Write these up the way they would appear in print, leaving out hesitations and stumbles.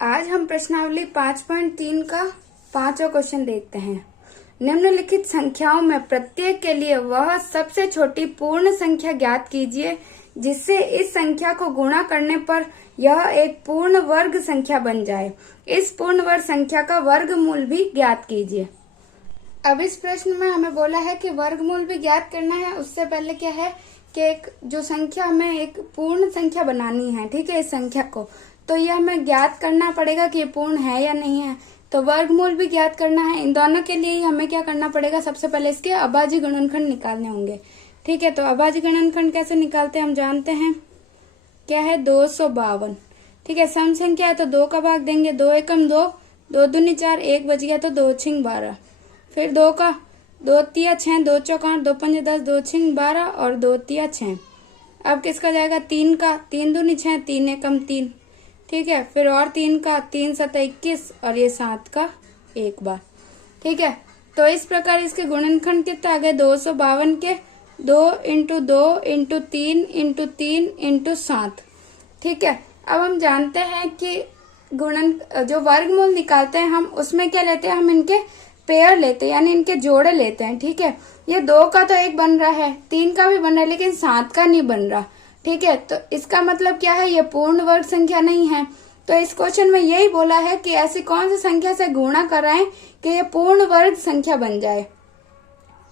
आज हम प्रश्नावली 5.3 का पांचवा क्वेश्चन देखते हैं। निम्नलिखित संख्याओं में प्रत्येक के लिए वह सबसे छोटी पूर्ण संख्या ज्ञात कीजिए जिससे इस संख्या को गुणा करने पर यह एक पूर्ण वर्ग संख्या बन जाए। इस पूर्ण वर्ग संख्या का वर्गमूल भी ज्ञात कीजिए। अब इस प्रश्न में हमें बोला है कि वर्गमूल भी ज्ञात करना है। उससे पहले क्या है कि एक जो संख्या हमें एक पूर्ण संख्या बनानी है, ठीक है, इस संख्या को, तो ये हमें ज्ञात करना पड़ेगा कि ये पूर्ण है या नहीं है। तो वर्गमूल भी ज्ञात करना है। इन दोनों के लिए हमें क्या करना पड़ेगा, सबसे पहले इसके अभाज्य गुणनखंड निकालने होंगे, ठीक है। तो अभाज्य गुणनखंड कैसे निकालते हैं हम जानते हैं, क्या है 252, ठीक है। सम संख्या है तो 2 का भाग देंगे, 2 एकम 2, 2 दूनी 4, 1 बच गया तो 2 छिंग 12, फिर 2 का 2 तिया 6, 2 चौक 8, 2 पंजे 10, 2 छिंग 12 और 2 तिया 6। अब किसका जाएगा 3 का, 3 दूनी 6, 3 एकम 3, ठीक है। फिर और 3 का, 3 7 21 और ये 7 का एक बार, ठीक है। तो इस प्रकार इसके गुणनखंड कितने आ गए 252 के 2 इंटू 2 इंटू 3 इंटू 3 इंटू 7, ठीक है। अब हम जानते हैं कि जो वर्गमूल निकालते हैं हम उसमें क्या लेते हैं, हम इनके पेयर लेते हैं, यानी इनके जोड़े लेते हैं, ठीक है। ये 2 का तो एक बन रहा है, 3 का भी बन रहा है, लेकिन 7 का नहीं बन रहा, ठीक है। तो इसका मतलब क्या है, ये पूर्ण वर्ग संख्या नहीं है। तो इस क्वेश्चन में यही बोला है कि ऐसी कौन सी संख्या से गुणा कराएं कि ये पूर्ण वर्ग संख्या बन जाए,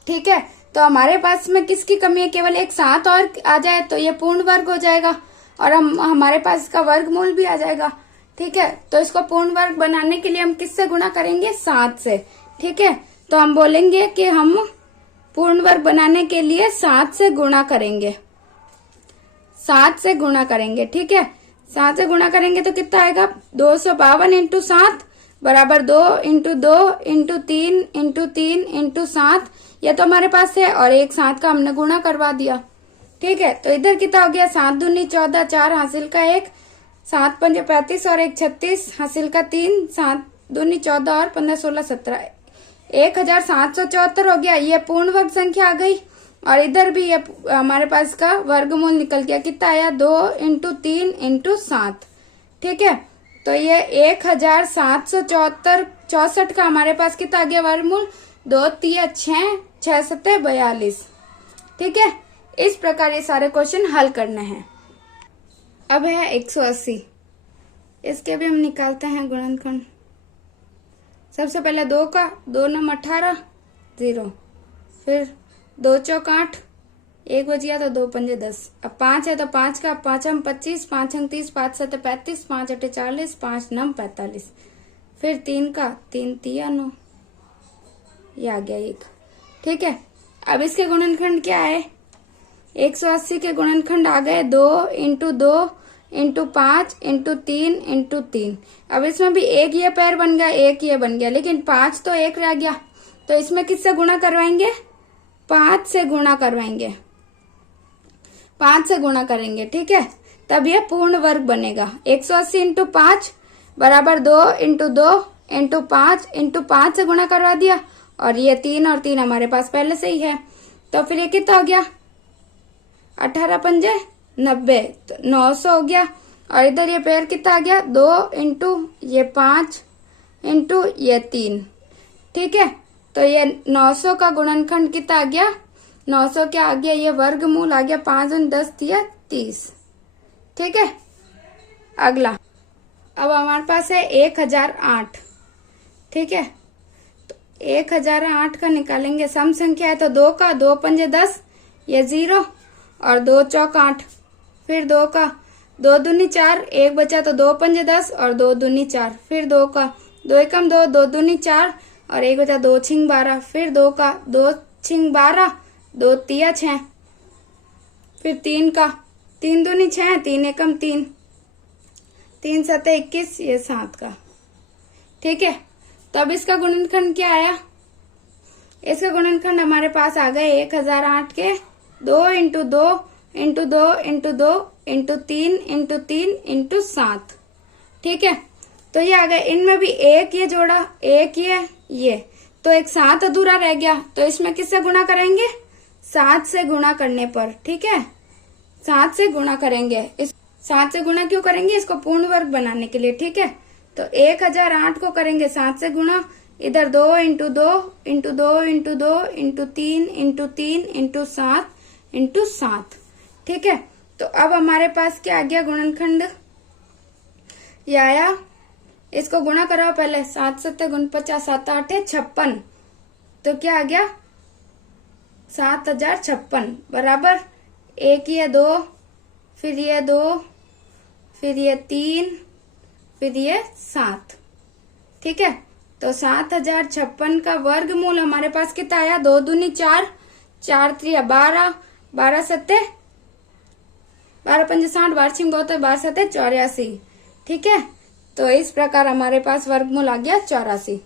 ठीक है। तो हमारे पास में किसकी कमी है, केवल एक 7 और आ जाए तो ये पूर्ण वर्ग हो जाएगा और हमारे पास इसका वर्गमूल भी आ जाएगा, ठीक है। तो इसको पूर्ण वर्ग बनाने के लिए हम किससे गुणा करेंगे, 7 से, ठीक है। तो हम बोलेंगे कि हम पूर्ण वर्ग बनाने के लिए 7 से गुणा करेंगे, 7 से गुणा करेंगे, ठीक है। 7 से गुणा करेंगे तो कितना आएगा 252 इंटू 7 बराबर 2 इंटू 2 इंटू 3 इंटू 3 इंटू 7, ये तो हमारे पास है और एक 7 का हमने गुणा करवा दिया, ठीक है। तो इधर कितना हो गया 7 दूनी 14, 4 हासिल का 1, 7 पंजे 35 और 1 36 हासिल का 3, 7 दूनी 14 और 15 16 17, 1774 हो गया। ये पूर्ण वर्ग संख्या आ गई और इधर भी ये हमारे पास का वर्गमूल निकल गया, कितना आया 2 इंटू 3 इंटू 7, ठीक है। तो ये 1774 का हमारे पास कितना आ गया वर्गमूल, 2 तिया 6, 6 सत्ते 42, ठीक है। इस प्रकार ये सारे क्वेश्चन हल करने हैं। अब है 180, इसके भी हम निकालते हैं गुणनखंड। सबसे पहले 2 का 2 नम 18 0, फिर 2 चौक 8, 1 बच गया तो 2 पंजे 10। अब 5 है तो 5 का 5 हम 25, 5 अंग 30, 5 7 35, 5 8 40, 5 9 45, फिर 3 का 3 तिया 9, ये आ गया 1, ठीक है। अब इसके गुणनखंड क्या है, 180 के गुणनखंड आ गए 2 इंटू 2 इंटू 5 इंटू 3 इंटू 3। अब इसमें भी एक ये पैर बन गया, एक ये बन गया, लेकिन 5 तो एक रह गया, तो इसमें किससे गुणा करवाएंगे, 5 से गुणा करवाएंगे, 5 से गुणा करेंगे, ठीक है। तब ये पूर्ण वर्ग बनेगा। 180 इंटू 5 बराबर 2 इंटू 2 इंटू 5 इंटू 5 से गुणा करवा दिया और ये 3 और 3 हमारे पास पहले से ही है, तो फिर ये कितना हो गया 18 पंजे 90, तो 900 हो गया। और इधर ये पेयर कितना आ गया 2 इंटू ये 5 इंटू ये 3, ठीक है। तो ये 900 का गुणनखंड कितना आ गया, 900 क्या आ गया, ये वर्गमूल आ गया 5 और 10 दिया 30, ठीक है। अगला अब हमारे पास है 1008, ठीक है। तो 1008 का निकालेंगे, सम संख्या है तो 2 का 2 पंजे 10, ये 0 और 2 चौक 8, फिर 2 का 2 दूनी 4, 1 बचा तो 2 पंजे 10 और 2 दूनी 4, फिर 2 का 2 एकम 2, 2 दूनी 4 और 1 बचा 2 छिंग 12, फिर 2 का 2 छिंग 12, 2 तिया 6, फिर 3 का 3 दूनी 6, 3 एकम 3, 3 7 21, ये 7 का, ठीक है। तो अब इसका गुणनखंड क्या आया, इसका गुणनखंड हमारे पास आ गए 1008 के 2 into 2 into 2 into 2 into 3 into 3 into 7, ठीक है। तो ये आ गए, इनमें भी एक ये जोड़ा, एक ये तो एक 7 अधूरा रह गया, तो इसमें किससे गुणा करेंगे, 7 से गुणा करने पर, ठीक है, 7 से गुणा करेंगे। इस 7 से गुणा क्यों करेंगे, इसको पूर्ण वर्ग बनाने के लिए, ठीक है। तो 1008 को करेंगे 7 से गुणा, इधर 2 into 2 into 2 into 2 into 3 into 3 into 7 into 7। ठीक है, तो अब हमारे पास क्या आ गया गुणनखंड, ये आया, इसको गुणा कराओ पहले, 7 7 गुण 50, 7 8 56, तो क्या आ गया 7056 बराबर, एक ये 2, फिर ये 2, फिर ये 3, फिर ये 7। ठीक है, तो 7056 का वर्गमूल हमारे पास कितना आया, 2 दूनी 4, 4 3 12, 12 7 12 5 60, 12 6 72, 12 7 84। ठीक है, तो इस प्रकार हमारे पास वर्गमूल आ गया 84।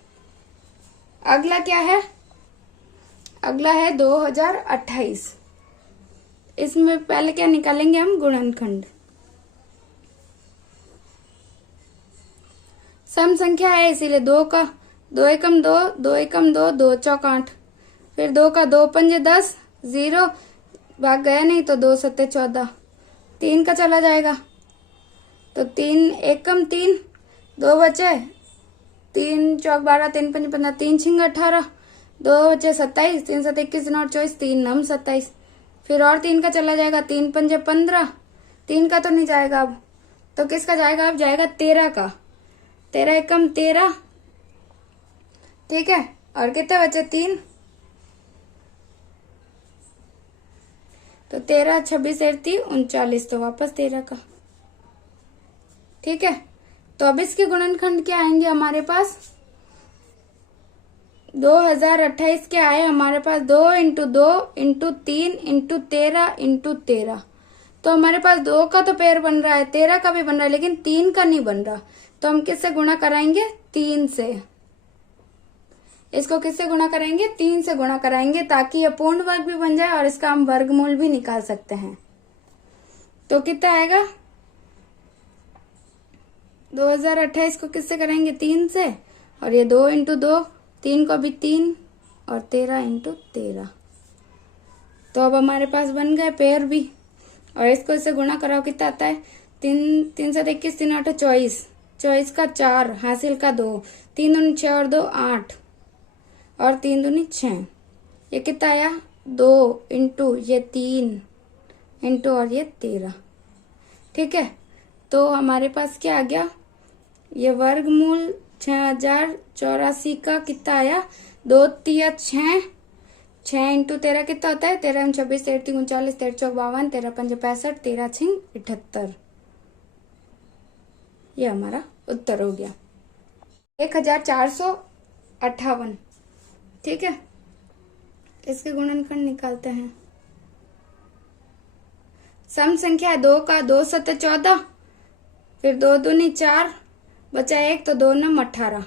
अगला क्या है, अगला है 2028। इसमें पहले क्या निकालेंगे हम, गुणनखंड। सम संख्या है इसीलिए 2 का 2 एकम 2, 2 एकम 2, 2 चौक 8, फिर 2 का 2 पंजे 10, 0 भाग गया नहीं तो 2 सत्ते 14, 3 का चला जाएगा तो 3 एकम 3, 2 बचे, 3 चौक 12, 3 पंजे 15, 3 छिंग 18, 2 बचे 27, 3 7 21, 9 24, 3 9 27, फिर और 3 का चला जाएगा, 3 पंजे 15, 3 का तो नहीं जाएगा अब, तो किसका जाएगा, अब जाएगा 13 का, 13 एकम 13। ठीक है, और कितने बचे 3, तो 13 26 39, तो वापस 13 का। ठीक है, तो अब इसके गुणनखंड क्या आएंगे हमारे पास, 2028 के आए हमारे पास 2 इंटू 2 इंटू 3 इंटू 13 इंटू 13, तो हमारे पास 2 का तो पेयर बन रहा है, 13 का भी बन रहा है, लेकिन 3 का नहीं बन रहा, तो हम किससे गुणा कराएंगे, 3 से। इसको किससे गुणा कराएंगे, 3 से गुणा कराएंगे, ताकि ये पूर्ण वर्ग भी बन जाए और इसका हम वर्गमूल भी निकाल सकते हैं। तो कितना आएगा, 2028 को किससे कराएंगे, 3 से, और ये 2 इंटू 2, 3 को भी 3, और 13 इंटू 13, तो अब हमारे पास बन गए पेयर भी। और इसको इससे गुणा कराओ, कितना आता है, 3 3 7 21, 3 8 24, 24 का 4, हासिल का 2, 3 दूनी 6 और 2 8, और 3 दूनी 6, ये कितना आया, 2 इंटू ये 3 इंटू और ये 13। ठीक है, तो हमारे पास क्या आ गया, ये वर्गमूल 6084 का कितना आया, 2 3 6, 6 इंटू 13 कितना होता है, 13 26, 13 3 39, 13 चौक 52, 13 5 65, 13 6 78, ये हमारा उत्तर हो गया 1458। ठीक है, इसके गुणनखंड निकालते हैं। सम संख्या है 2 का 2 7 14, फिर 2 दूनी 4, बचा 1 तो 2 9 18,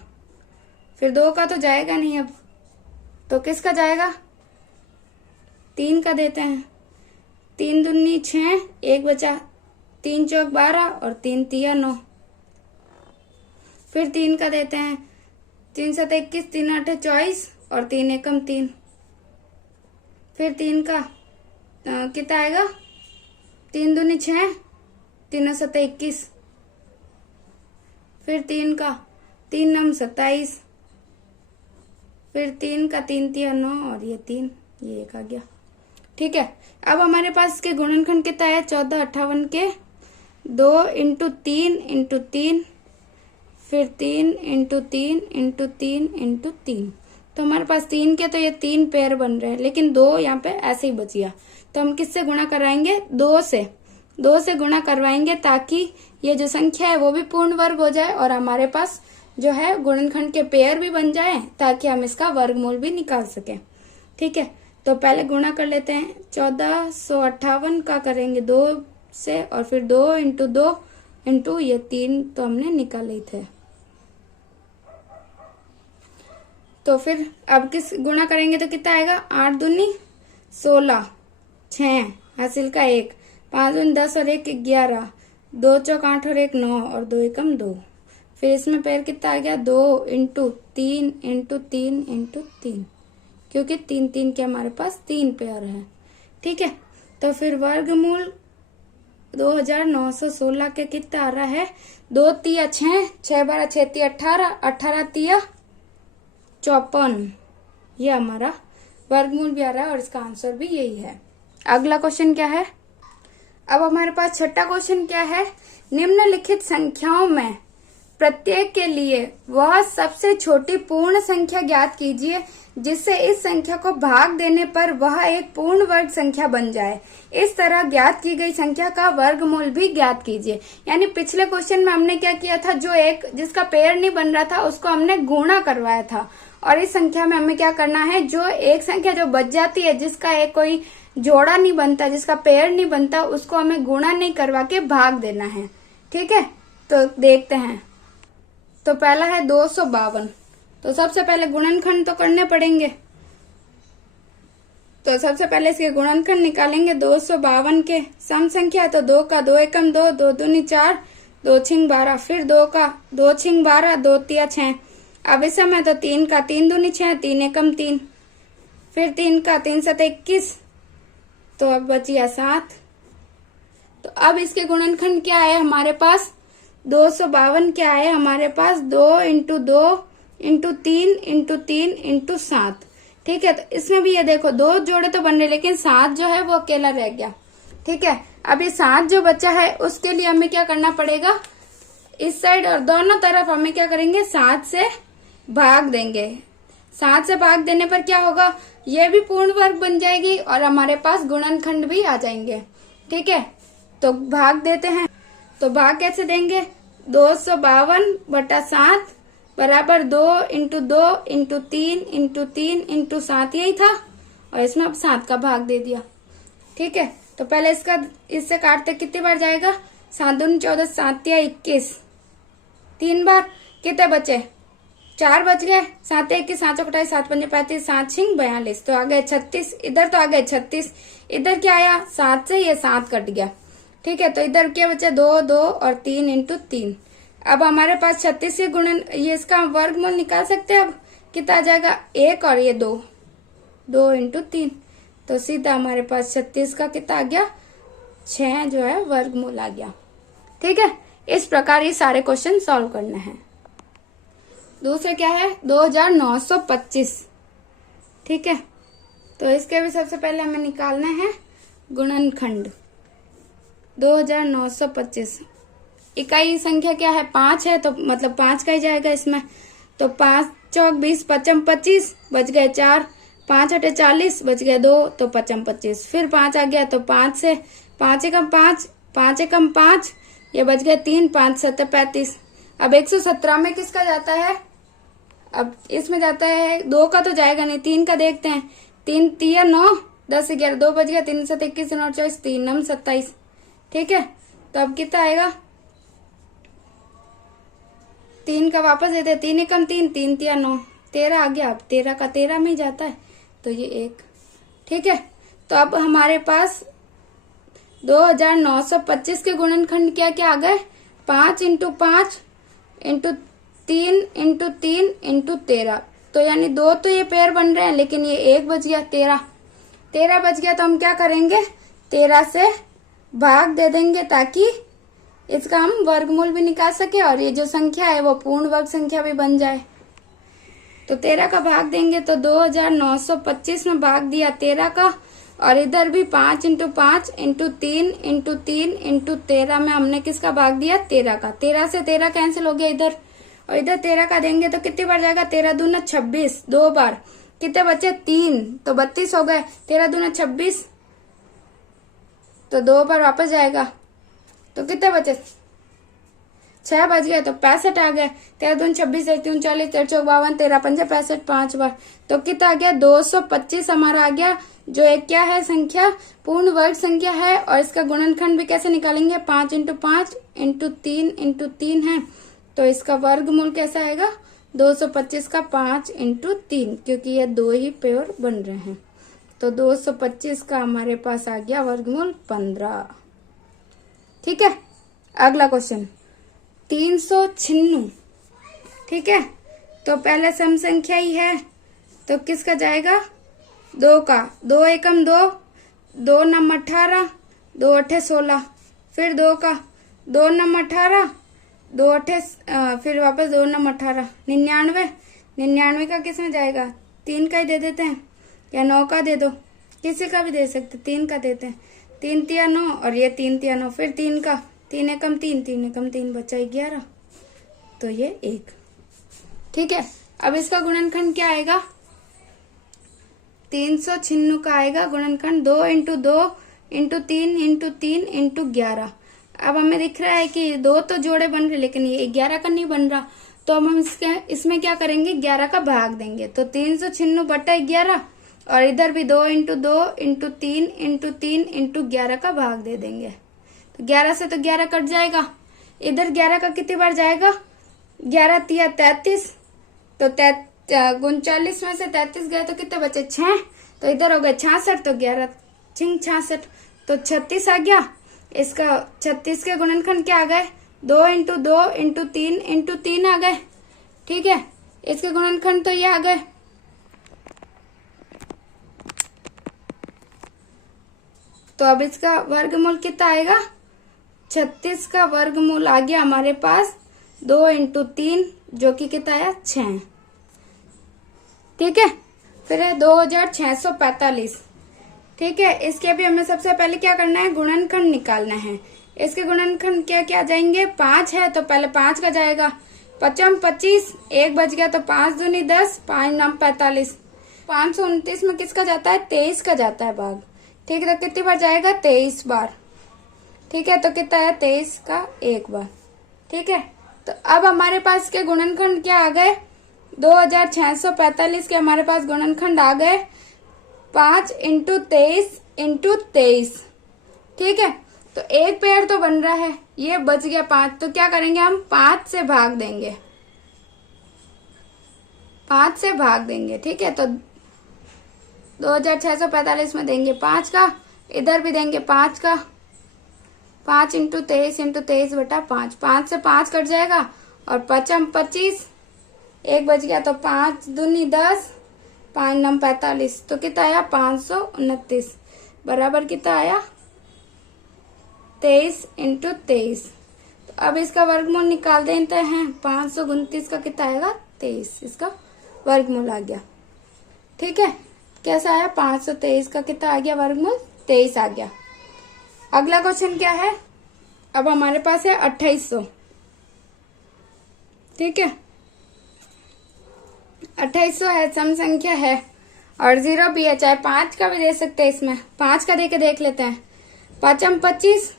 फिर 2 का तो जाएगा नहीं अब, तो किसका जाएगा, 3 का देते हैं, 3 दूनी 6, 1 बचा, 3 चौक 12 और 3 तिया 9, फिर 3 का देते हैं, 3 7 21, 3 8 24, और 3 एकम 3, फिर 3 का कितना आएगा, 3 दूनी 6, 3 7 21, फिर 3 का 3 9 27, फिर 3 का 3 तिया 9, और ये 3, ये 1 आ गया। ठीक है, अब हमारे पास के गुणनखंड कितना है, 1458 के 2 इंटू 3 इंटू 3, फिर 3 इंटू 3 इंटू 3 इंटू 3, तो हमारे पास 3 के तो ये 3 पेयर बन रहे हैं, लेकिन 2 यहाँ पे ऐसे ही बच गया, तो हम किससे गुणा कराएंगे, 2 से गुणा करवाएंगे, ताकि ये जो संख्या है वो भी पूर्ण वर्ग हो जाए और हमारे पास जो है गुणनखंड के पेयर भी बन जाए, ताकि हम इसका वर्गमूल भी निकाल सकें। ठीक है, तो पहले गुणा कर लेते हैं, 1458 का करेंगे 2 से, और फिर 2 इंटू 2 इंटू ये 3 तो हमने निकाले थे, तो फिर अब किस गुणा करेंगे तो कितना आएगा, 8 दूनी 16, 6 हासिल का 1, 5 दूनी 10 और 1 11, 2 चौक 8 और 1 9, और 2 एकम 2, फिर इसमें पेयर कितना आ गया, 2 इंटू 3 इंटू 3 इंटू 3, क्योंकि 3 3 के हमारे पास 3 पेयर है। ठीक है, तो फिर वर्गमूल 2916 के कितना आ रहा है, 2 तिया 6, 6 12 6 तिया 18, 18 तिया 54, ये हमारा वर्गमूल भी आ रहा है और इसका आंसर भी यही है। अगला क्वेश्चन क्या है, अब हमारे पास छठा क्वेश्चन क्या है, निम्नलिखित संख्याओं में प्रत्येक के लिए वह सबसे छोटी पूर्ण संख्या ज्ञात कीजिए जिससे इस संख्या को भाग देने पर वह एक पूर्ण वर्ग संख्या बन जाए। इस तरह ज्ञात की गई संख्या का वर्गमूल भी ज्ञात कीजिए। यानी पिछले क्वेश्चन में हमने क्या किया था, जो एक जिसका पेयर नहीं बन रहा था उसको हमने गुणा करवाया था, और इस संख्या में हमें क्या करना है, जो एक संख्या जो बच जाती है जिसका एक कोई जोड़ा नहीं बनता, जिसका पेयर नहीं बनता, उसको हमें गुणा नहीं करवा के भाग देना है। ठीक है, तो देखते हैं। तो पहला है 252, तो सबसे पहले गुणनखंड तो करने पड़ेंगे। तो सबसे पहले इसके गुणनखंड निकालेंगे 252 के। सम संख्या है तो 2 का 2 एकम 2, 2 दूनी 4, 2 छिंग 12, फिर 2 का 2 छिंग 12, 2 तिया 6। अब इस समय तो 3 का 3 दूनी 6, 3 एकम 3, फिर 3 का 3 7 21, तो अब बचिया 7। तो अब इसके गुणनखंड क्या है हमारे पास, 252 क्या है हमारे पास, 2 इंटू 2 इंटू 3 इंटू 3 इंटू 7। ठीक है, तो इसमें भी ये देखो 2 जोड़े तो बन रहे, लेकिन 7 जो है वो अकेला रह गया। ठीक है, अब ये 7 जो बचा है उसके लिए हमें क्या करना पड़ेगा, इस साइड और दोनों तरफ हमें क्या करेंगे, 7 से भाग देंगे। 7 से भाग देने पर क्या होगा, ये भी पूर्ण वर्ग बन जाएगी और हमारे पास गुणनखंड भी आ जाएंगे। ठीक है, तो भाग देते हैं। तो भाग कैसे देंगे, 252 बटा 7 बराबर 2 इंटू 2 इंटू 3 इंटू 3 इंटू 7, यही था, और इसमें अब 7 का भाग दे दिया। ठीक है, तो पहले इससे काटते कितनी बार जाएगा, 7 दूनी 14, 7 या 21, 3 बार, कितने बचे, 4 बच गए, 7 21, 7 चौक 28, 7 पंजे 35, 7 छिंग 42, तो आ गए 36। इधर तो आ गए 36, इधर क्या आया, 7 से ये 7 कट गया। ठीक है, तो इधर क्या बचा, 2 2 और 3 इंटू 3। अब हमारे पास 36 के गुणन, ये इसका वर्गमूल निकाल सकते हैं। अब कितना आ जाएगा, 1 और ये 2, 2 इंटू 3, तो सीधा हमारे पास 36 का कितना आ गया, 6 जो है वर्गमूल आ गया। ठीक है, इस प्रकार ये सारे क्वेश्चन सॉल्व करने हैं। दूसरे क्या है, 2925। ठीक है, तो इसके भी सबसे पहले हमें निकालना है गुणनखंड। 2925 इकाई संख्या क्या है, 5 है, तो मतलब 5 का ही जाएगा इसमें। तो 5 चौक 20, 55 25, बच गए 4, 5 अटे 40, बच गए 2, तो 55 25, फिर 5 आ गया, तो 5 से 5 एकम 5, 5 एकम 5, ये बच गए 3, 5 7 35। अब 117 में किसका जाता है, अब इसमें जाता है 2 का तो जाएगा नहीं, 3 का देखते हैं। 3 तिया 9, 10 11, 2 बच गया, 3 7 21, 9 24, 3 9 27। ठीक है, तो अब कितना आएगा, 3 का वापस देते हैं, 3 एकम 3, 3 तिया 9, 13 आ गया। अब 13 का 13 में ही जाता है, तो ये 1। ठीक है, तो अब हमारे पास 2925 के गुणनखंड क्या क्या आ गए, 5 इंटू 5 इंटू 3 इंटू 3 इंटू 13। तो यानी 2 तो ये पेयर बन रहे हैं, लेकिन ये 1 बच गया, 13 बच गया। तो हम क्या करेंगे, 13 से भाग दे देंगे ताकि इसका हम वर्गमूल भी निकाल सके और ये जो संख्या है वो पूर्ण वर्ग संख्या भी बन जाए। तो 13 का भाग देंगे, तो 2925 में भाग दिया 13 का, और इधर भी 5 इंटू 5 इंटू 3 इंटू 3 इंटू 13 में हमने किसका भाग दिया, 13 का। 13 से 13 कैंसिल हो गया इधर, और इधर 13 का देंगे तो कितनी बार जाएगा, 13 दूना 26, 2 बार, कितने बचे 3, तो 32 हो गए। 13 दूना 26, तो 2 बार वापस जाएगा, तो कितने बचे, 6 बच गए, तो 65 आ गए। 13 दून 26, 3 40, 13 चौक 52, 13 पंजे 65, 5 बार, तो कितना आ गया, 225 हमारा आ गया, जो एक क्या है संख्या, पूर्ण वर्ग संख्या है। और इसका गुणनखंड भी कैसे निकालेंगे, 5 इंटू 5 इंटू 3 इंटू 3 है, तो इसका वर्गमूल कैसा आएगा, 225 का 5 इंटू 3, क्योंकि ये 2 ही पेयर बन रहे हैं। तो 225 का हमारे पास आ गया वर्गमूल 15। ठीक है, अगला क्वेश्चन 396। ठीक है, तो पहले सम संख्या ही है, तो किसका जाएगा, 2 का, 2 एकम 2, 2 नम 18, 2 अठे 16, फिर 2 का 2 नम 18, 2 अठे फिर वापस 2 नम 18, 99। 99 का किस में जाएगा? 3 का ही दे देते हैं या 9 का दे दो, किसी का भी दे सकते, 3 का देते हैं। 3 तिया 9 और ये 3 तिया 9, फिर 3 का 3 एकम 3, 3 एकम 3 बचा 11, तो ये 1। ठीक है, अब इसका गुणनखंड क्या आएगा? 396 का आएगा गुणनखंड 2 × 2 × 3 × 3 × 11। अब हमें दिख रहा है कि 2 तो जोड़े बन रहे लेकिन ये 11 का नहीं बन रहा, तो अब हम इसमें क्या करेंगे? 11 का भाग देंगे, तो 396 बटा 11 और इधर भी 2 × 2 × 3 × 3 × 11 का भाग दे देंगे। तो 11 से तो 11 कट जाएगा, इधर 11 का कितनी बार जाएगा? 11 तिया 33, तो 39 में से 33 गए तो कितने बचे? 6, तो इधर हो गए 66, तो 11 छिंग 66, तो 36 आ गया। इसका 36 के गुणनखंड क्या आ गए? 2 × 2 × 3 × 3 आ गए। ठीक है, इसके गुणनखंड तो ये आ गए। तो अब इसका वर्गमूल कितना आएगा? 36 का वर्गमूल आ गया हमारे पास 2 × 3, जो कि कितना आया? 6। ठीक है, फिर है 2645। ठीक है, इसके भी हमें सबसे पहले क्या करना है? गुणनखंड निकालना है। इसके गुणनखंड क्या क्या जाएंगे? 5 है तो पहले 5 का जाएगा, 5 25, 1 बच गया तो 5 दूनी 10, 5 9 45। 529 में किसका जाता है? 23 का जाता है भाग। ठीक है, तो कितनी बार जाएगा? 23 बार। ठीक है, तो कितना है? 23 का 1 बार। ठीक है, तो अब हमारे पास के गुणनखंड क्या आ गए? 2645 के हमारे पास गुणनखंड आ गए 5 × 23 × 23। ठीक है, तो एक पेड़ तो बन रहा है, ये बच गया 5, तो क्या करेंगे हम? 5 से भाग देंगे, 5 से भाग देंगे। ठीक है, तो 2645 में देंगे 5 का, इधर भी देंगे 5 का, 5 × 23 × 23 बटा 5, 5 से 5 कट जाएगा और 5 25, 1 बच गया तो 5 दूनी 10, 5 9 45, तो कितना आया? 529 बराबर कितना आया? 23 × 23। तो अब इसका वर्गमूल निकाल देते हैं। 529 का कितना आएगा? 23, इसका वर्गमूल आ गया। ठीक है, कैसा आया? 523 का कितना आ गया वर्गमूल? 23 आ गया। अगला क्वेश्चन क्या है? अब हमारे पास है 2800। ठीक है, 2800 है, सम संख्या है और 0 भी है, चाहे 5 का भी दे सकते हैं। इसमें 5 का दे के देख लेते हैं। 5 × 25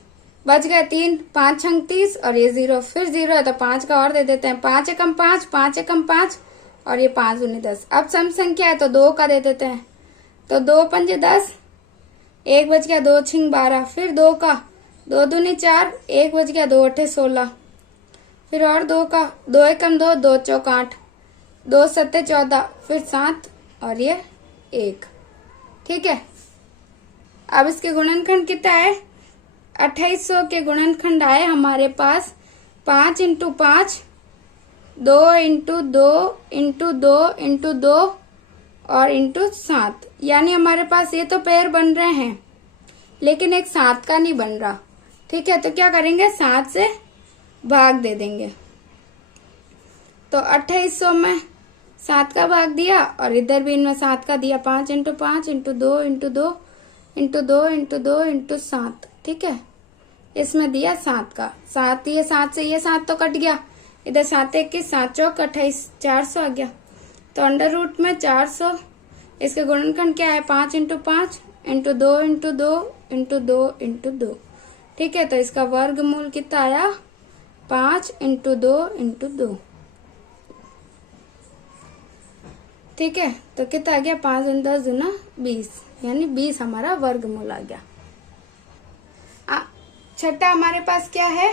बच गए 3, 5 × 30 और ये 0, फिर 0 है तो 5 का और दे देते हैं। 5 एकम 5, 5 एकम 5 और ये 5 दूनी 10। अब सम संख्या है तो 2 का दे देते हैं, तो 2 पंजे 10, 1 बच गया, 2 छिंग 12, फिर 2 का, 2 दूनी 4, 1 बच गया, 2 अठे 16, फिर और 2 का, 2 एकम 2, 2 चौक 8, 2 सत्ते 14, फिर 7 और ये 1। ठीक है, अब इसके गुणनखंड कितना है? 2800 के गुणनखंड आए हमारे पास 5 × 5, 2 × 2 × 2 × 2 और × 7। यानी हमारे पास ये तो पेयर बन रहे हैं लेकिन एक 7 का नहीं बन रहा। ठीक है, तो क्या करेंगे? 7 से भाग दे देंगे। तो 2800 में 7 का भाग दिया और इधर भी इनमें 7 का दिया। 5 × 5 × 2 × 2 × 2 × 2 × 7। ठीक है, इसमें दिया 7 का। 7 ये 7 से ये 7 तो कट गया, इधर 7 21, 7 चौक 28, 400 आ गया। तो अंडर रूट में 400। इसके गुणनखंड क्या है? 5 × 5 × 2 × 2 × 2 × 2। ठीक है, तो इसका वर्गमूल कितना आया? 5 × 2 × 2। ठीक है, तो कितना आ गया? 5 × 10 × 20, यानी 20 हमारा वर्गमूल आ गया। छठा हमारे पास क्या है?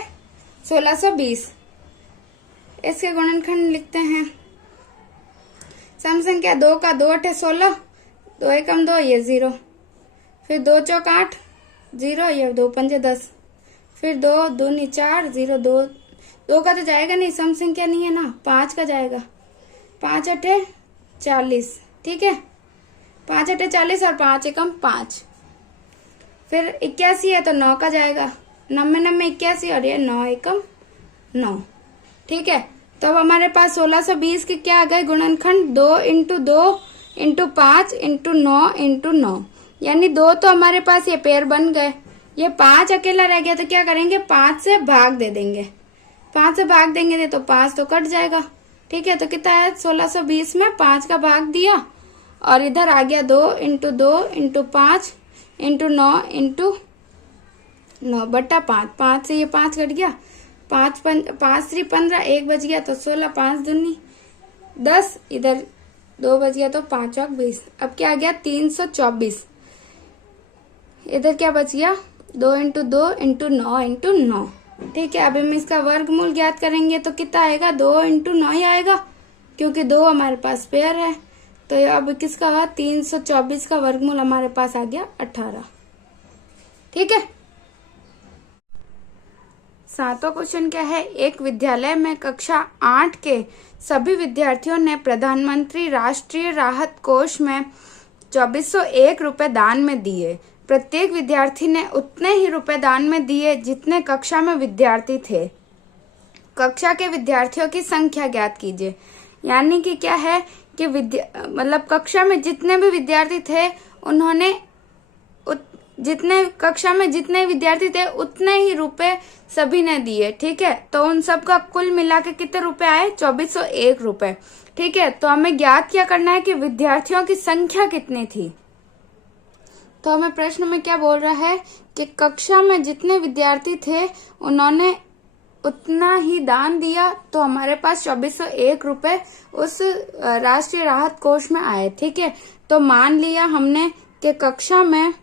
1620। इसके गुणनखंड लिखते हैं। सम संख्या 2 का 2 अठे 16, 2 एकम 2, ये 0, फिर 2 चौक 8, 0, ये 2 पंजे 10, फिर 2 दूनी 4, 0 2 का तो जाएगा नहीं, सम संख्या नहीं है ना, 5 का जाएगा। 5 अठे 40। ठीक है, 5 अठे 40 और 5 एकम 5, फिर 81 है तो 9 का जाएगा, 90 90 81 और ये 9 एकम 9। ठीक है, तो अब हमारे पास 1620 के क्या आ गए गुणनखंड, 2 इंटू 2 इंटू 5 इंटू 9 इंटू 9, यानी 2 तो हमारे पास ये पेयर बन गए। ये 5 अकेला रह गया तो क्या करेंगे, 5 से भाग दे देंगे। 5 से भाग देंगे तो 5 तो कट जाएगा। ठीक है, तो कितना है 1620 में 5 का भाग दिया और इधर आ गया 2 इंटू 2 इंटू 5 इंटू 9 इंटू 9 बट्टा 5। 5 से ये 5 कट गया, 5 3 15, 1 बच गया तो 16, 5 दूनी 10, इधर 2 बच गया तो 5 चौक 20। अब क्या आ गया 324। इधर क्या बच गया 2 इंटू 2 इंटू 9 इंटू 9। ठीक है, अब हम इसका वर्गमूल ज्ञात करेंगे तो कितना आएगा, 2 इंटू 9 ही आएगा क्योंकि 2 हमारे पास पेयर है। तो अब किसका 324 का वर्गमूल हमारे पास आ गया 18। ठीक है, 7वां क्वेश्चन क्या है, एक विद्यालय में कक्षा 8 के सभी विद्यार्थियों ने प्रधानमंत्री राष्ट्रीय राहत कोष में 2401 रुपए दान में दिए। प्रत्येक विद्यार्थी ने उतने ही रुपए दान में दिए जितने कक्षा में विद्यार्थी थे। कक्षा के विद्यार्थियों की संख्या ज्ञात कीजिए। यानी कि क्या है कि मतलब कक्षा में जितने भी विद्यार्थी थे उन्होंने जितने कक्षा में जितने विद्यार्थी थे उतने ही रुपए सभी ने दिए। ठीक है, तो उन सब का कुल मिला के कितने रुपए आए, 2401 रुपए। ठीक है, तो हमें ज्ञात क्या करना है कि विद्यार्थियों की संख्या कितनी थी। तो हमें प्रश्न में क्या बोल रहा है कि कक्षा में जितने विद्यार्थी थे उन्होंने उतना ही दान दिया, तो हमारे पास 2401 रुपए उस राष्ट्रीय राहत कोष में आए। ठीक है, तो मान लिया हमने कि कक्षा में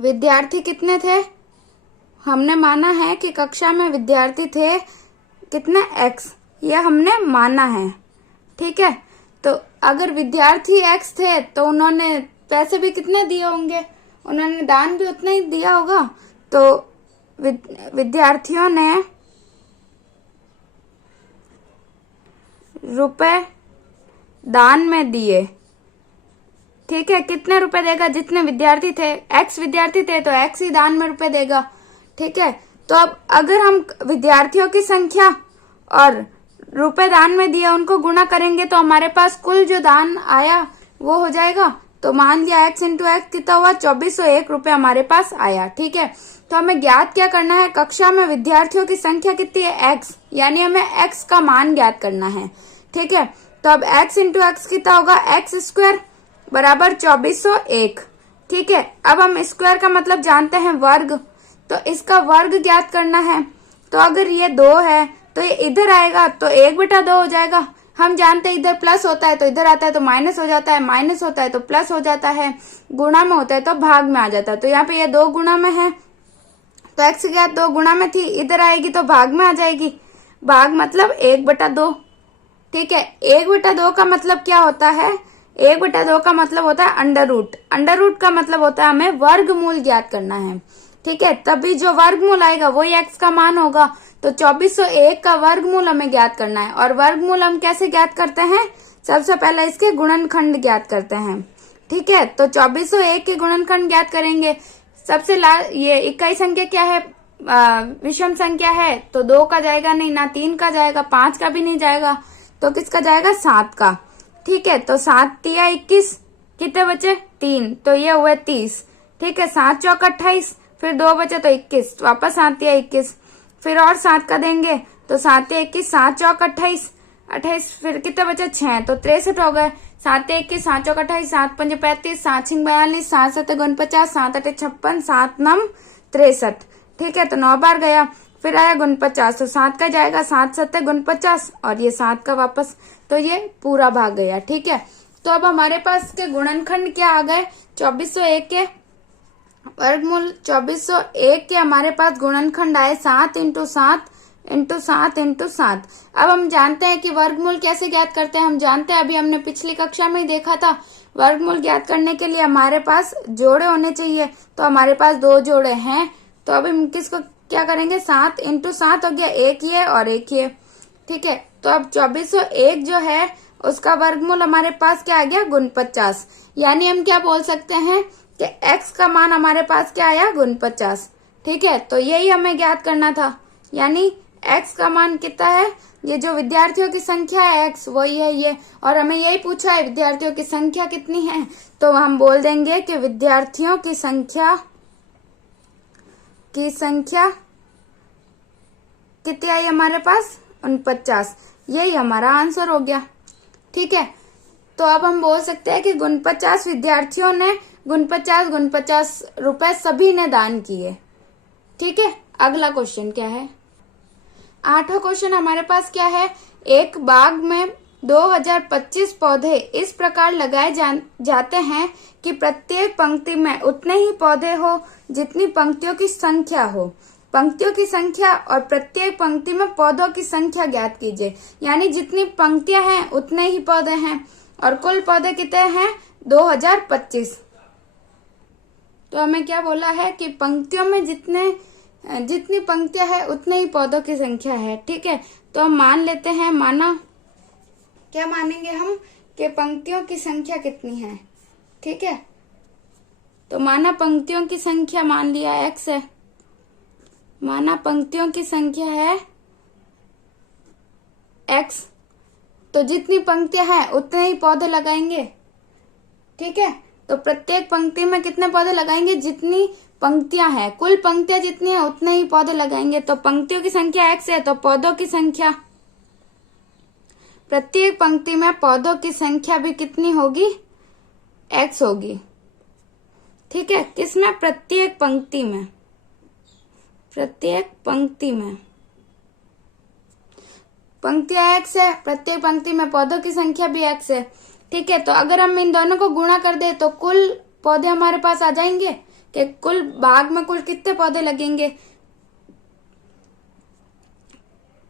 विद्यार्थी कितने थे, हमने माना है कि कक्षा में विद्यार्थी थे कितने x, ये हमने माना है। ठीक है, तो अगर विद्यार्थी x थे तो उन्होंने पैसे भी कितने दिए होंगे, उन्होंने दान भी उतना ही दिया होगा। तो विद्यार्थियों ने रुपए दान में दिए। ठीक है, कितने रुपए देगा, जितने विद्यार्थी थे, x विद्यार्थी थे तो x ही दान में रुपए देगा। ठीक है, तो अब अगर हम विद्यार्थियों की संख्या और रुपए दान में दिया उनको गुणा करेंगे तो हमारे पास कुल जो दान आया वो हो जाएगा। तो मान लिया x इंटू एक्स कितना हुआ, 2401 रुपए हमारे पास आया। ठीक है, तो हमें ज्ञात क्या करना है, कक्षा में विद्यार्थियों की संख्या कितनी है, x, यानी हमें x का मान ज्ञात करना है। ठीक है, तो अब x इंटू एक्स कितना होगा, x स्क्वायर बराबर 2401। ठीक है, अब हम स्क्वायर का मतलब जानते हैं वर्ग, तो इसका वर्ग ज्ञात करना है। तो अगर ये 2 है तो ये इधर आएगा तो 1/2 हो जाएगा। हम जानते हैं इधर प्लस होता है तो इधर आता है तो माइनस हो जाता है, माइनस होता है तो प्लस हो जाता है, गुणा में होता है तो भाग में आ जाता है। तो यहाँ पे ये 2 गुणा में है तो x क्या 2 गुणा में थी, इधर आएगी तो भाग में आ जाएगी, भाग मतलब 1/2। ठीक है, 1/2 का मतलब क्या होता है, 1/2 का मतलब होता है अंडर रूट। अंडर रूट का मतलब होता है हमें वर्गमूल ज्ञात करना है। ठीक है, तभी जो वर्गमूल आएगा वही x का मान होगा। तो 2401 का वर्गमूल हमें ज्ञात करना है। और वर्गमूल हम कैसे ज्ञात करते हैं, सबसे पहले इसके गुणनखंड ज्ञात करते हैं। ठीक है, तो 2401 के गुणनखंड ज्ञात करेंगे। सबसे ये इकाई संख्या क्या है, विषम संख्या है, तो 2 का जाएगा नहीं, ना 3 का जाएगा, 5 का भी नहीं जाएगा, तो किसका जाएगा, 7 का। ठीक है, तो 7 तिया 21, कितने बचे 3, तो ये हुए 30। ठीक है, 7 चौक 28, फिर 2 बचे तो 21, वापस 7 तिया 21, फिर और 7 का देंगे तो 7 तिया 21, 7 चौक 28, 28 फिर कितने बचे 6, तो 63 हो गए। 7 तिया 21, 7 चौक 28, 7 पंजे 35, 7 छिंग 42, 7 सत्ते 49, 7 अठे 56, 7 नम 63। ठीक है, तो 9 बार गया, फिर आया 49, तो 7 का जाएगा, 7 सत्ते 49 और ये 7 का वापस, तो ये पूरा भाग गया। ठीक है, तो अब हमारे पास के गुणनखंड क्या आ गए, 2401 के वर्गमूल 2401 के हमारे पास गुणनखंड आए 7 इंटू 7 इंटू 7 इंटू 7। अब हम जानते हैं कि वर्गमूल कैसे ज्ञात करते हैं, हम जानते हैं, अभी हमने पिछली कक्षा में ही देखा था। वर्गमूल ज्ञात करने के लिए हमारे पास जोड़े होने चाहिए, तो हमारे पास 2 जोड़े हैं। तो अभी हम किसको क्या करेंगे, 7 इंटू 7 हो गया, एक ये और एक ये। ठीक है, तो अब 2401 जो है उसका वर्गमूल हमारे पास क्या आ गया, 49। यानी हम क्या बोल सकते हैं कि x का मान हमारे पास क्या आया, 49। ठीक है, तो यही हमें ज्ञात करना था। यानी x का मान कितना है, ये जो विद्यार्थियों की संख्या है x वही है ये, और हमें यही पूछा है विद्यार्थियों की संख्या कितनी है, तो हम बोल देंगे कि विद्यार्थियों की संख्या कितनी आई हमारे पास, 49। यही हमारा आंसर हो गया। ठीक है, तो अब हम बोल सकते हैं कि 49 विद्यार्थियों ने 49 रुपए सभी ने दान किए। ठीक है, अगला क्वेश्चन क्या है, 8वां क्वेश्चन हमारे पास क्या है, एक बाग में 2025 पौधे इस प्रकार लगाए जाते हैं कि प्रत्येक पंक्ति में उतने ही पौधे हो जितनी पंक्तियों की संख्या हो। पंक्तियों की संख्या और प्रत्येक पंक्ति में पौधों की संख्या ज्ञात कीजिए। यानी जितनी पंक्तियां हैं उतने ही पौधे हैं, और कुल पौधे कितने हैं, 2025। तो हमें क्या बोला है कि पंक्तियों में जितनी पंक्तियां हैं उतने ही पौधों की संख्या है। ठीक है, तो हम मान लेते हैं, क्या मानेंगे हम कि पंक्तियों की संख्या कितनी है। ठीक है, तो माना पंक्तियों की संख्या मान लिया x है, माना पंक्तियों की संख्या है x, तो जितनी पंक्तियां हैं उतने ही पौधे लगाएंगे। ठीक है, तो प्रत्येक पंक्ति में कितने पौधे लगाएंगे, जितनी पंक्तियां हैं, कुल पंक्तियां जितनी है उतने ही पौधे लगाएंगे। तो पंक्तियों की संख्या x है, तो पौधों की संख्या, प्रत्येक पंक्ति में पौधों की संख्या भी कितनी होगी, x होगी। ठीक है, किसमें, प्रत्येक पंक्ति में, पंक्तियां x है, प्रत्येक पंक्ति में पौधों की संख्या भी x है। ठीक है, तो अगर हम इन दोनों को गुणा कर दे तो कुल पौधे हमारे पास आ जाएंगे कि कुल बाग में कुल कितने पौधे लगेंगे।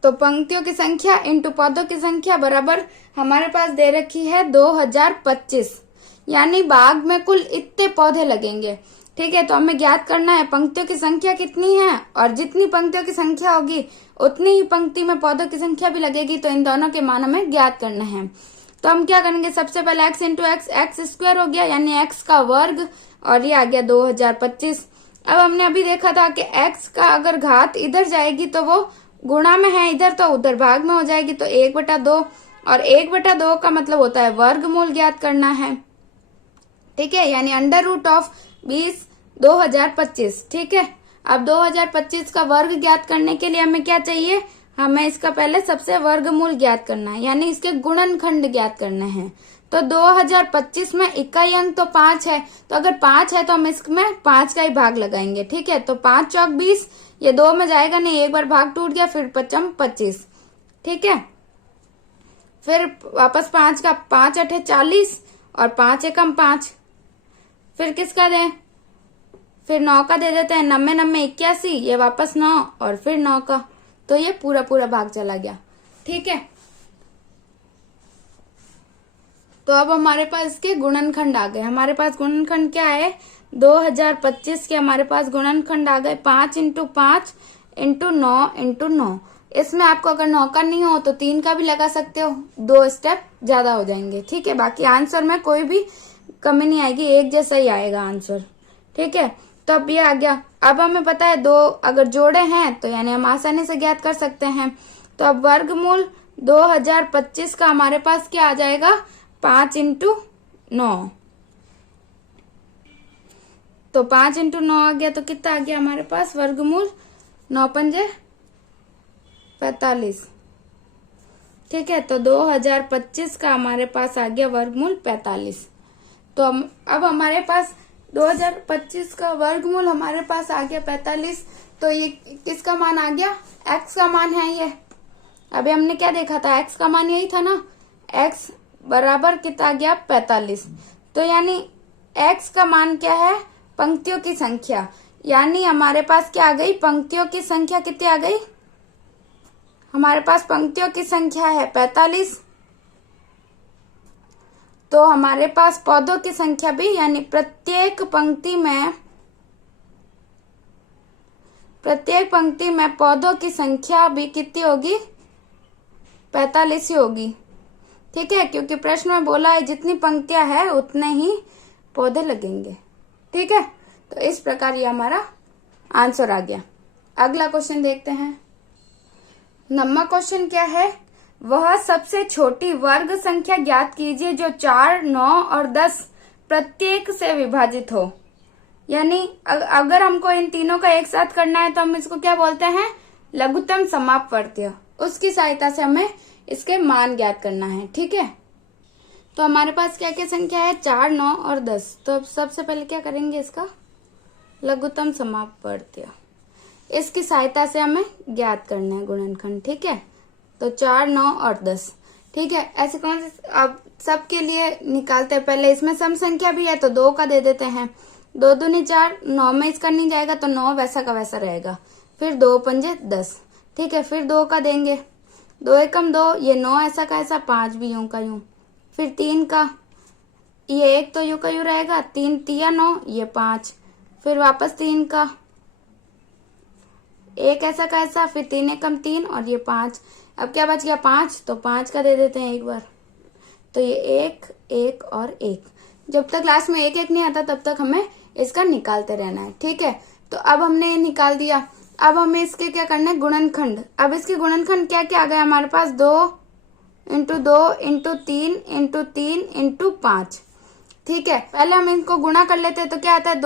तो पंक्तियों की संख्या इंटू पौधों की संख्या बराबर हमारे पास दे रखी है 2025, यानी बाग में कुल इतने पौधे लगेंगे। ठीक है, तो हमें ज्ञात करना है पंक्तियों की संख्या कितनी है, और जितनी पंक्तियों की संख्या होगी उतनी ही पंक्ति में पौधों की संख्या भी लगेगी। तो इन दोनों के मान हमें ज्ञात करना है। तो हम क्या करेंगे, सबसे पहले x इंटू एक्स स्क्वायर हो गया, यानी x का वर्ग, और ये आ गया 2025। अब हमने अभी देखा था कि x का अगर घात इधर जाएगी तो वो गुणा में है इधर, तो उधर भाग में हो जाएगी, तो 1/2, और 1/2 का मतलब होता है वर्गमूल ज्ञात करना है। ठीक है, यानी √20 2025। ठीक है, अब 2025 का वर्ग ज्ञात करने के लिए हमें क्या चाहिए, हमें इसका पहले सबसे वर्गमूल ज्ञात करना है, यानी इसके गुणनखंड ज्ञात करने हैं। तो 2025 में इकाई अंक तो 5 है, तो अगर 5 है तो हम इसमें 5 का ही भाग लगाएंगे। ठीक है, तो 5 चौक 20, ये 2 में जाएगा नहीं, एक बार भाग टूट गया, फिर 5 25। ठीक है, फिर वापस 5 का 5 8 40, और 5 एकम 5, फिर किसका दें, फिर 9 का दे देते हैं, 90 90 81, ये वापस 9, और फिर 9 का, तो ये पूरा भाग चला गया। ठीक है, तो अब हमारे पास इसके गुणनखंड आ गए। हमारे पास गुणनखंड क्या है, 2025 के हमारे पास गुणनखंड आ गए 5 इंटू 5 इंटू 9 इंटू 9। इसमें आपको अगर 9 का नहीं हो तो 3 का भी लगा सकते हो, 2 स्टेप ज्यादा हो जाएंगे। ठीक है, बाकी आंसर में कोई भी कमी नहीं आएगी, एक जैसा ही आएगा आंसर। ठीक है, तो अब ये आ गया। अब हमें पता है 2 अगर जोड़े हैं तो यानी हम आसानी से ज्ञात कर सकते हैं। तो अब वर्गमूल 2025 का हमारे पास क्या आ जाएगा, 5 इंटू 9। तो 5 इंटू 9 आ गया, तो कितना आ गया हमारे पास वर्गमूल, 9 पंजे 45। ठीक है, तो 2025 का हमारे पास आ गया वर्गमूल 45। तो अब हमारे पास 2025 का वर्गमूल हमारे पास आ गया 45। तो ये किसका मान आ गया, x का मान है ये। अभी हमने क्या देखा था, x का मान यही था ना, x बराबर कितना आ गया 45। तो यानी x का मान क्या है, पंक्तियों की संख्या, यानी हमारे पास क्या आ गई, पंक्तियों की संख्या कितनी आ गई, हमारे पास पंक्तियों की संख्या है 45। तो हमारे पास पौधों की संख्या भी, यानी प्रत्येक पंक्ति में पौधों की संख्या भी कितनी होगी, 45 ही होगी। ठीक है, क्योंकि प्रश्न में बोला है जितनी पंक्तियां है उतने ही पौधे लगेंगे। ठीक है, तो इस प्रकार ये हमारा आंसर आ गया। अगला क्वेश्चन देखते हैं। 9वां क्वेश्चन क्या है, वह सबसे छोटी वर्ग संख्या ज्ञात कीजिए जो 4, 9 और 10 प्रत्येक से विभाजित हो। यानी अगर हमको इन तीनों का एक साथ करना है तो हम इसको क्या बोलते हैं, लघुत्तम समापवर्त्य। उसकी सहायता से हमें इसके मान ज्ञात करना है। ठीक है, तो हमारे पास क्या क्या संख्या है, 4, 9 और 10। तो सबसे पहले क्या करेंगे, इसका लघुत्तम समापवर्त्य, इसकी सहायता से हमें ज्ञात करना है गुणनखंड। ठीक है, तो 4, 9 और 10। ठीक है, ऐसे कौन से अब सबके लिए निकालते हैं। पहले इसमें सम संख्या भी है तो 2 का दे देते हैं। 2 दूनी 4, 9 में इसका नहीं जाएगा तो 9 वैसा का वैसा रहेगा। फिर 2 पंजे 10। ठीक है, फिर 2 का देंगे, 2 एकम 2, ये 9 ऐसा का ऐसा, 5 भी यूं का यूं। फिर 3 का, ये 1 तो यूं का यूं रहेगा, 3 तिया 9, ये 5। फिर वापस 3 का, 1 ऐसा का ऐसा, फिर 3 एकम 3 और ये 5। अब क्या बच गया, 5, तो 5 का दे देते हैं एक बार। तो ये 1, 1 और 1। जब तक लास्ट में 1, 1 नहीं आता तब तक हमें इसका निकालते रहना है। ठीक है, तो अब हमने ये निकाल दिया। अब हमें इसके क्या करना है, गुणनखंड। अब इसके गुणनखंड क्या क्या आ गया हमारे पास, 2 × 2 × 3 × 3 × 5। ठीक है, पहले हम इनको गुणा कर लेते हैं तो क्या आता है,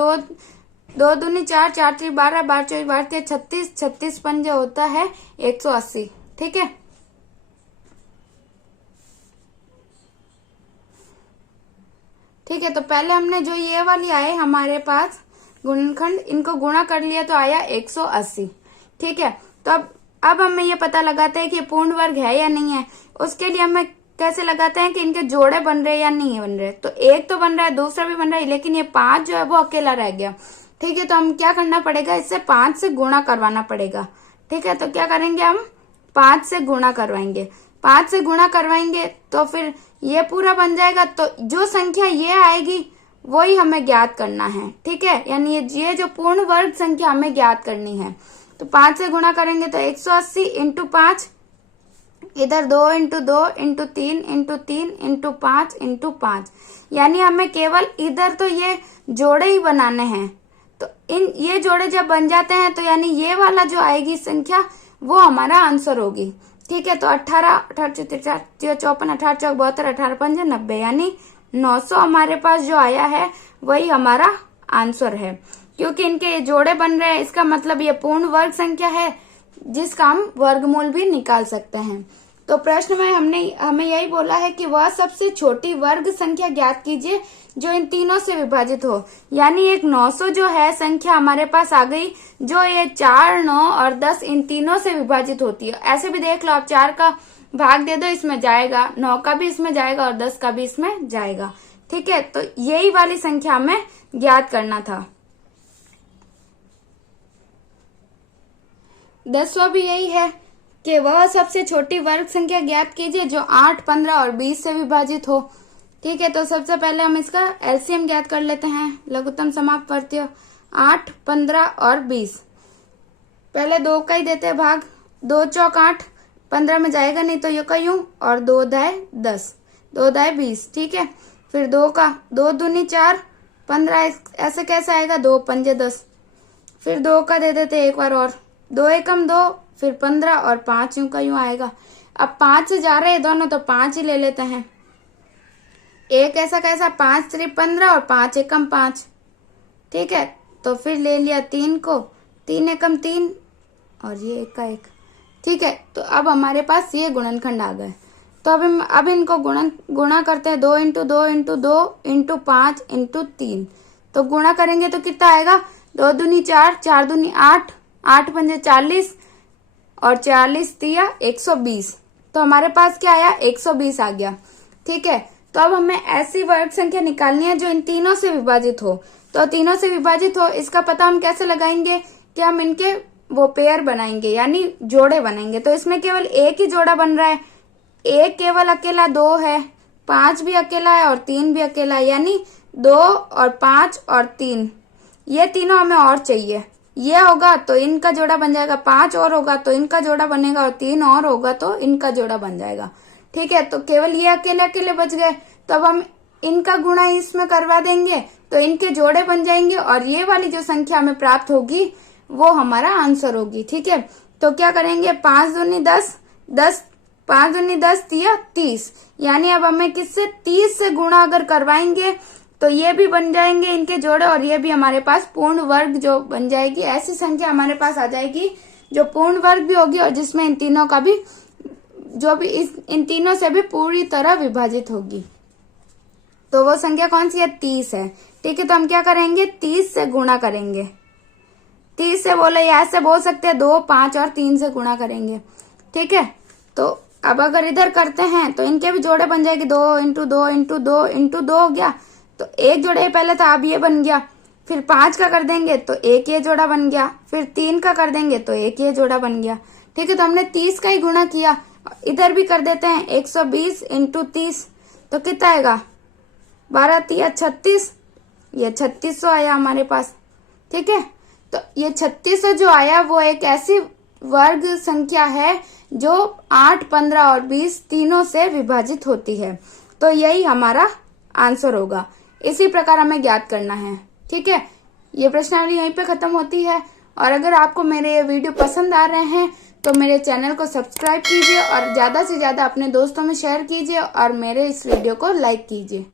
2 दूनी 4, 4 3 12, 12 24 12 36, 36 पंजे होता है 180। ठीक है, ठीक है, तो पहले हमने जो ये वाली आए हमारे पास गुणनखंड, इनको गुणा कर लिया तो आया 180। ठीक है, तो अब हमें ये पता लगाते हैं कि पूर्ण वर्ग है या नहीं है। उसके लिए हमें कैसे लगाते हैं कि इनके जोड़े बन रहे या नहीं बन रहे। तो एक तो बन रहा है, दूसरा भी बन रहा है, लेकिन ये 5 जो है वो अकेला रह गया। ठीक है, तो हम क्या करना पड़ेगा, इससे 5 से गुणा करवाना पड़ेगा। ठीक है, तो क्या करेंगे, हम 5 से गुणा करवाएंगे। 5 से गुणा करवाएंगे तो फिर ये पूरा बन जाएगा। तो जो संख्या ये आएगी वही हमें ज्ञात करना है। ठीक है, यानी ये जो पूर्ण वर्ग संख्या हमें ज्ञात करनी है। तो 5 से गुणा करेंगे तो 180 × 5, इधर 2 × 2 × 3 × 3 × 5 × 5। यानी हमें केवल इधर तो ये जोड़े ही बनाने हैं। तो ये जोड़े जब बन जाते हैं तो यानी ये वाला जो आएगी संख्या वो हमारा आंसर होगी। ठीक है, तो 18, 18 54, 18 चौक 72, 18 पंजे 90, यानी 900 हमारे पास जो आया है वही हमारा आंसर है। क्योंकि इनके जोड़े बन रहे हैं, इसका मतलब ये पूर्ण वर्ग संख्या है जिसका हम वर्गमूल भी निकाल सकते हैं। तो प्रश्न में हमें यही बोला है कि वह सबसे छोटी वर्ग संख्या ज्ञात कीजिए जो इन तीनों से विभाजित हो। यानी एक 900 जो है संख्या हमारे पास आ गई, जो ये 4, 9 और 10 इन तीनों से विभाजित होती है। ऐसे भी देख लो आप, 4 का भाग दे दो इसमें जाएगा, 9 का भी इसमें जाएगा और 10 का भी इसमें जाएगा। ठीक है, तो यही वाली संख्या हमें ज्ञात करना था। 10वां भी यही है कि वह सबसे छोटी वर्ग संख्या ज्ञात कीजिए जो 8, 15 और 20 से विभाजित हो। ठीक है, तो सबसे पहले हम इसका एलसीएम ज्ञात कर लेते हैं, लघुत्तम समापवर्त्य। 8, 15 और 20। पहले 2 का ही देते हैं भाग, 2 चौक 8, 15 में जाएगा नहीं तो यूं का यूं, और 2 दाए 10, 2 दाए 20। ठीक है, फिर 2 का, 2 दूनी 4, 15 ऐसे कैसे आएगा, 2 पंजे 10। फिर 2 का दे देते एक बार और, 2 एकम 2, फिर 15 और 5 यूं का यूं आएगा। अब 5 से जा रहे हैं दोनों तो 5 ही ले लेते हैं। एक ऐसा कैसा, 5 3 15 और 5 एकम 5। ठीक है, तो फिर ले लिया 3 को, 3 एकम 3 और ये 1 का 1। ठीक है, तो अब हमारे पास ये गुणनखंड आ गए। तो अब इनको गुणा करते हैं, 2 × 2 × 2 × 5 × 3। तो गुणा करेंगे तो कितना आएगा, 2 दूनी 4, 4 दूनी 8, 8 पंजे 40 और 40 तिया 120। तो हमारे पास क्या आया, 120 आ गया। ठीक है, तो अब हमें ऐसी वर्ग संख्या निकालनी है जो इन तीनों से विभाजित हो। तो तीनों से विभाजित हो इसका पता हम कैसे लगाएंगे कि हम इनके वो पेयर बनाएंगे, यानी जोड़े बनाएंगे। तो इसमें केवल एक ही जोड़ा बन रहा है, एक केवल अकेला 2 है, 5 भी अकेला है और 3 भी अकेला है, यानी 2 और 5 और 3 ये तीनों हमें और चाहिए। ये होगा तो इनका जोड़ा बन जाएगा, 5 और होगा तो इनका जोड़ा बनेगा और 3 और होगा तो इनका जोड़ा बन जाएगा। ठीक है, तो केवल ये अकेले अकेले बच गए। तो अब हम इनका गुणा इसमें करवा देंगे तो इनके जोड़े बन जाएंगे और ये वाली जो संख्या हमें प्राप्त होगी वो हमारा आंसर होगी। ठीक है, तो क्या करेंगे, 5 दूनी 10, 5 दूनी 10 तिया 30, यानी अब हमें किससे 30 से गुणा अगर करवाएंगे तो ये भी बन जाएंगे इनके जोड़े और ये भी हमारे पास पूर्ण वर्ग जो बन जाएगी। ऐसी संख्या हमारे पास आ जाएगी जो पूर्ण वर्ग भी होगी और जिसमें इन तीनों का भी जो भी इन तीनों से भी पूरी तरह विभाजित होगी। तो वो संख्या कौन सी है, 30 है। ठीक है, तो हम क्या करेंगे, 30 से गुणा करेंगे। 30 से बोले ऐसे बोल सकते हैं 2, 5 और 3 से गुणा करेंगे। ठीक है, तो अब अगर इधर करते हैं तो इनके भी जोड़े बन जाएगी, 2 इंटू 2 इंटू 2 इंटू 2 हो गया, तो एक जोड़े पहले था, अब ये बन गया। फिर 5 का कर देंगे तो एक ये जोड़ा बन गया, फिर 3 का कर देंगे तो एक ये जोड़ा बन गया। ठीक है, तो हमने 30 का ही गुणा किया, इधर भी कर देते हैं 120 इंटू 30, तो कितना आएगा, 12 तिया 36, ये 3600 आया हमारे पास। ठीक है, तो ये 3600 जो आया वो एक ऐसी वर्ग संख्या है जो 8, 15 और 20 तीनों से विभाजित होती है। तो यही हमारा आंसर होगा। इसी प्रकार हमें ज्ञात करना है। ठीक है, ये प्रश्नावली यहीं पे खत्म होती है। और अगर आपको मेरे ये वीडियो पसंद आ रहे हैं तो मेरे चैनल को सब्सक्राइब कीजिए और ज्यादा से ज्यादा अपने दोस्तों में शेयर कीजिए और मेरे इस वीडियो को लाइक कीजिए।